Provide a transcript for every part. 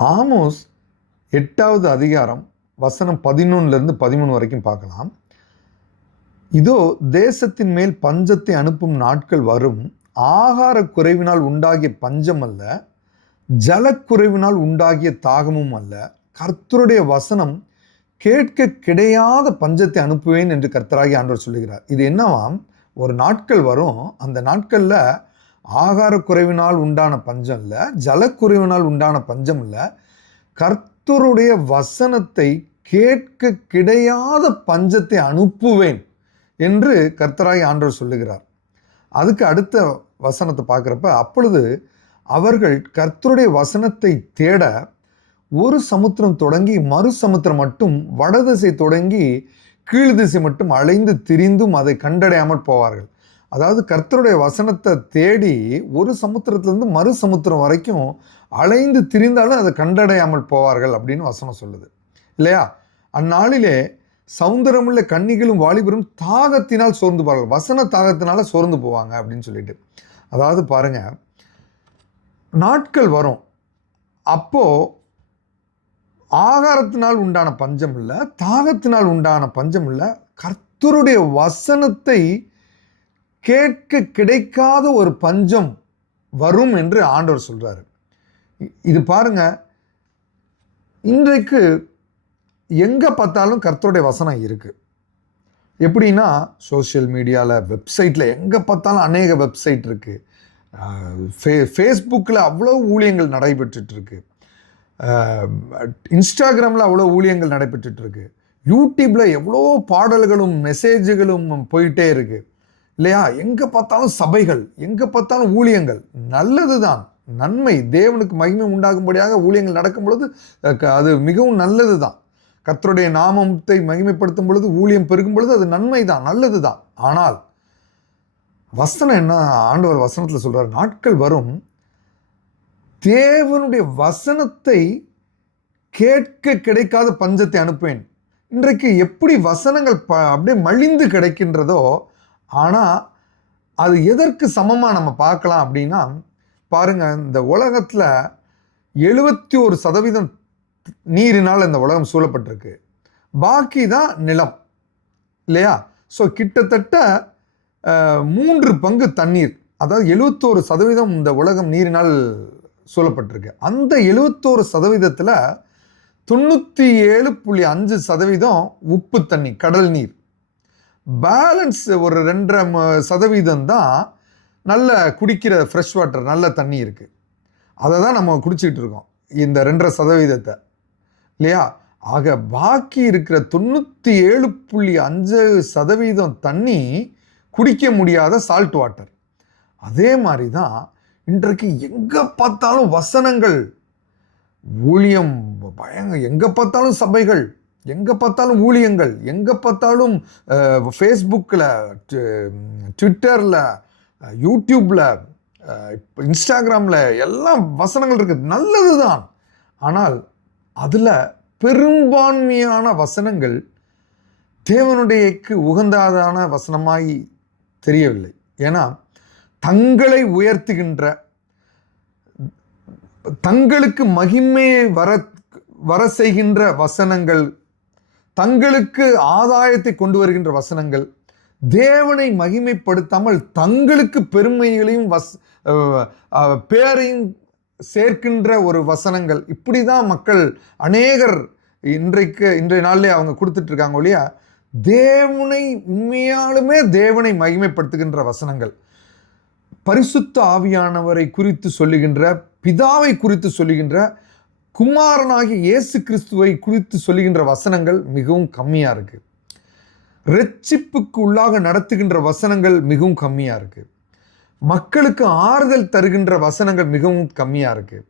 Amos எட்டாவது அதிகாரம் வசனம் பதினொன்னுலேருந்து பதிமூணு வரைக்கும் பார்க்கலாம். இதோ தேசத்தின் மேல் பஞ்சத்தை அனுப்பும் நாட்கள் வரும். ஆகார குறைவினால் உண்டாகிய பஞ்சம் அல்ல ஜலக்குறைவினால் உண்டாகிய தாகமும் அல்ல. கர்த்தருடைய வசனம் கேட்க கிடையாத பஞ்சத்தை அனுப்புவேன் என்று கர்த்தராகி ஆண்டவர் சொல்லுகிறார். இது என்னவாம்? ஒரு நாட்கள் வரும். அந்த நாட்களில் ஆகாரக்குறைவினால் உண்டான பஞ்சம் இல்லை ஜலக்குறைவினால் உண்டான பஞ்சம் இல்லை கர்த்தருடைய வசனத்தை கேட்க கிடையாத பஞ்சத்தை அனுப்புவேன் என்று கர்த்தராய் ஆண்டவர் சொல்லுகிறார். அதுக்கு அடுத்த வசனத்தை பார்க்குறப்ப அப்பொழுது அவர்கள் கர்த்தருடைய வசனத்தை தேட ஒரு சமுத்திரம் தொடங்கி மறு சமுத்திரம் மட்டும் வடதிசை தொடங்கி கீழ் திசை மட்டும் அலைந்து திரிந்தும் அதை கண்டடையாமல் போவார்கள். அதாவது கர்த்தருடைய வசனத்தை தேடி ஒரு சமுத்திரத்திலேருந்து மறு சமுத்திரம் வரைக்கும் அலைந்து திரிந்தாலும் அதை கண்டடையாமல் போவார்கள் அப்படின்னு வசனம் சொல்லுது. இல்லையா? அந்நாளிலே சௌந்தரமுள்ள கன்னிகளும் வாலிபரும் தாகத்தினால் சோர்ந்து போவார்கள். வசன தாகத்தினால சோர்ந்து போவாங்க அப்படின்னு சொல்லிட்டு. அதாவது பாருங்க நாட்கள் வரும். அப்போது ஆகாரத்தினால் உண்டான பஞ்சம் இல்லை தாகத்தினால் உண்டான பஞ்சம் இல்லை கர்த்தருடைய வசனத்தை கேட்க கிடைக்காத ஒரு பஞ்சம் வரும் என்று ஆண்டவர் சொல்கிறாரு இது பாருங்க இன்றைக்கு எங்கே பார்த்தாலும் கர்த்தருடைய வசனம் இருக்குது எப்படின்னா சோஷியல் மீடியாவில் வெப்சைட்டில் எங்கே பார்த்தாலும் அநேக வெப்சைட் இருக்குது ஃபே ஃபேஸ்புக்கில் அவ்வளோ ஊழியங்கள் நடைபெற்றுட்ருக்கு இன்ஸ்டாகிராமில் அவ்வளோ ஊழியங்கள் நடைபெற்றுட்ருக்கு யூடியூப்பில் எவ்வளோ பாடல்களும் மெசேஜுகளும் போயிட்டே இருக்குது இல்லையா? எங்கே பார்த்தாலும் சபைகள் எங்கே பார்த்தாலும் ஊழியங்கள் நல்லது தான் நன்மை தேவனுக்கு மகிமை உண்டாகும்படியாக ஊழியங்கள் நடக்கும் பொழுது அது மிகவும் நல்லது தான் கர்த்தருடைய நாமத்தை மகிமைப்படுத்தும் பொழுது ஊழியம் பெருகும் பொழுது அது நன்மை தான் நல்லது தான் ஆனால் வசனம் என்ன? ஆண்டவர் வசனத்தில் சொல்கிறார் நாட்கள் வரும் தேவனுடைய வசனத்தை கேட்க கிடைக்காத பஞ்சத்தை அனுப்புவேன். இன்றைக்கு எப்படி வசனங்கள் ப அப்படியே மலிந்து கிடைக்கின்றதோ ஆனால் அது எதற்கு சமமாக நம்ம பார்க்கலாம் அப்படின்னா பாருங்க இந்த உலகத்தில் எழுபத்தி ஒரு சதவீதம் நீரினால் இந்த உலகம் சூழப்பட்டிருக்கு. பாக்கி தான் நிலம் இல்லையா? ஸோ கிட்டத்தட்ட மூன்று பங்கு தண்ணீர் அதாவது எழுபத்தோரு சதவீதம் இந்த உலகம் நீரினால் சூழப்பட்டிருக்கு. அந்த எழுபத்தோரு சதவீதத்தில் தொண்ணூற்றி ஏழு புள்ளி அஞ்சு சதவீதம் உப்பு தண்ணி கடல் நீர். பேலன்ஸ் ஒரு ரெண்டரை ம- சதவீதம் தான் நல்ல குடிக்கிற ஃப்ரெஷ் வாட்டர் நல்ல தண்ணி இருக்குது அதை தான் நம்ம குடிச்சிக்கிட்டு இருக்கோம் இந்த ரெண்டரை சதவீதத்தை. இல்லையா? ஆக பாக்கி இருக்கிற தொண்ணூற்றி ஏழு புள்ளி அஞ்சு சதவீதம் தண்ணி குடிக்க முடியாத சால்ட் வாட்டர் அதே மாதிரி தான் இன்றைக்கு எங்கே பார்த்தாலும் வசனங்கள் ஊழியம் பயங்க எங்கே பார்த்தாலும் சபைகள் எங்கே பார்த்தாலும் ஊழியங்கள் எங்கே பார்த்தாலும் ஃபேஸ்புக்கில் ட்விட்டரில் யூடியூப்பில் இன்ஸ்டாகிராமில் எல்லாம் வசனங்கள் இருக்குது நல்லது தான் ஆனால் அதில் பெரும்பான்மையான வசனங்கள் தேவனுடையக்கு உகந்தாதான வசனமாய் தெரியவில்லை. ஏன்னா தங்களை உயர்த்துகின்ற தங்களுக்கு மகிமையை வர வர செய்கின்ற வசனங்கள் தங்களுக்கு ஆதாயத்தை கொண்டு வருகின்ற வசனங்கள் தேவனை மகிமைப்படுத்தாமல் தங்களுக்கு பெருமைகளையும் வஸ் பேரையும் சேர்க்கின்ற ஒரு வசனங்கள். இப்படி தான் மக்கள் அநேகர் இன்றைக்கு இன்றைய நாளிலே அவங்க கொடுத்துட்ருக்காங்க ஒழியா தேவனை உண்மையாலுமே தேவனை மகிமைப்படுத்துகின்ற வசனங்கள். பரிசுத்த ஆவியானவரை குறித்து சொல்லுகின்ற பிதாவை குறித்து சொல்லுகின்ற குமாரனாகிய இயேசு கிறிஸ்துவை குறித்து சொல்லுகின்ற வசனங்கள் மிகவும் கம்மியாக இருக்குது ரட்சிப்புக்கு உள்ளாக நடத்துகின்ற வசனங்கள் மிகவும் கம்மியாக இருக்குது மக்களுக்கு ஆறுதல் தருகின்ற வசனங்கள் மிகவும் கம்மியாக இருக்குது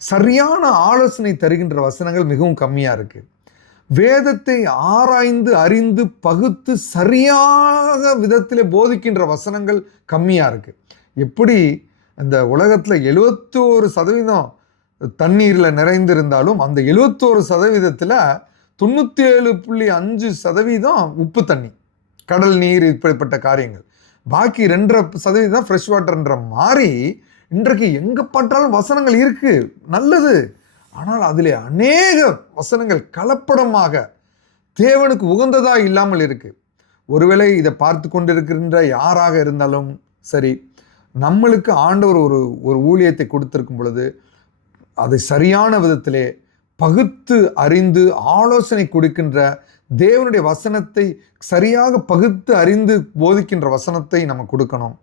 சரியான ஆலோசனை தருகின்ற வசனங்கள் மிகவும் கம்மியாக இருக்குது வேதத்தை ஆராய்ந்து அறிந்து பகுத்து சரியாக விதத்தில் போதிக்கின்ற வசனங்கள் கம்மியாக இருக்குது எப்படி? இந்த உலகத்தில் எழுபத்தோரு சதவீதம் தண்ணீரில் நிறைந்திருந்தாலும் அந்த எழுபத்தோரு சதவீதத்தில் தொண்ணூற்றி ஏழு புள்ளி அஞ்சு சதவீதம் உப்பு தண்ணி கடல் நீர் இப்படிப்பட்ட காரியங்கள். பாக்கி ரெண்டரை சதவீதம் ஃப்ரெஷ் வாட்டர்ன்ற மாதிரி இன்றைக்கு எங்கே பார்த்தாலும் வசனங்கள் இருக்குது நல்லது. ஆனால் அதில் அநேக வசனங்கள் கலப்படமாக தேவனுக்கு உகந்ததாக இல்லாமல் இருக்குது ஒருவேளை இதை பார்த்து கொண்டிருக்கின்ற யாராக இருந்தாலும் சரி நம்மளுக்கு ஆண்டவர் ஒரு ஒரு ஊழியத்தை கொடுத்துருக்கும் பொழுது அதை சரியான விதத்திலே பகுத்து அறிந்து ஆலோசனை கொடுக்கின்ற தேவனுடைய வசனத்தை சரியாக பகுத்து அறிந்து போதிக்கின்ற வசனத்தை நம்ம கொடுக்கணும்.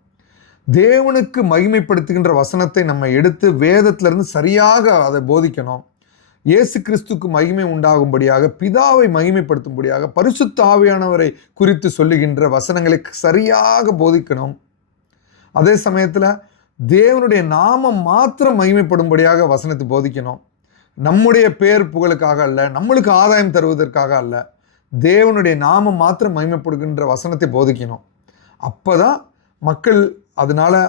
தேவனுக்கு மகிமைப்படுத்துகின்ற வசனத்தை நம்ம எடுத்து வேதத்திலிருந்து சரியாக அதை போதிக்கணும். இயேசு கிறிஸ்துக்கு மகிமை உண்டாகும்படியாக பிதாவை மகிமைப்படுத்தும்படியாக பரிசுத்த ஆவியானவரை குறித்து சொல்லுகின்ற வசனங்களை சரியாக போதிக்கணும். அதே சமயத்தில் தேவனுடைய நாமம் மாத்திரம் மகிமைப்படும்படியாக வசனத்தை போதிக்கணும். நம்முடைய பேர் புகழுக்காக அல்ல நம்மளுக்கு ஆதாயம் தருவதற்காக அல்ல தேவனுடைய நாமம் மாத்திரம் மகிமைப்படுகின்ற வசனத்தை போதிக்கணும். அப்போ தான் மக்கள் அதனால்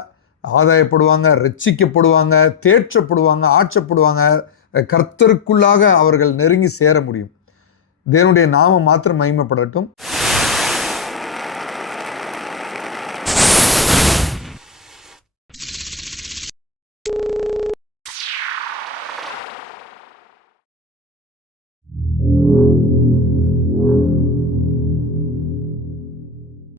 ஆதாயப்படுவாங்க ரட்சிக்கப்படுவாங்க தேற்றப்படுவாங்க ஆற்றப்படுவாங்க கர்த்தருக்குள்ளாக அவர்கள் நெருங்கி சேர முடியும். தேவனுடைய நாமம் மாத்திரம் மகிமைப்படட்டும்.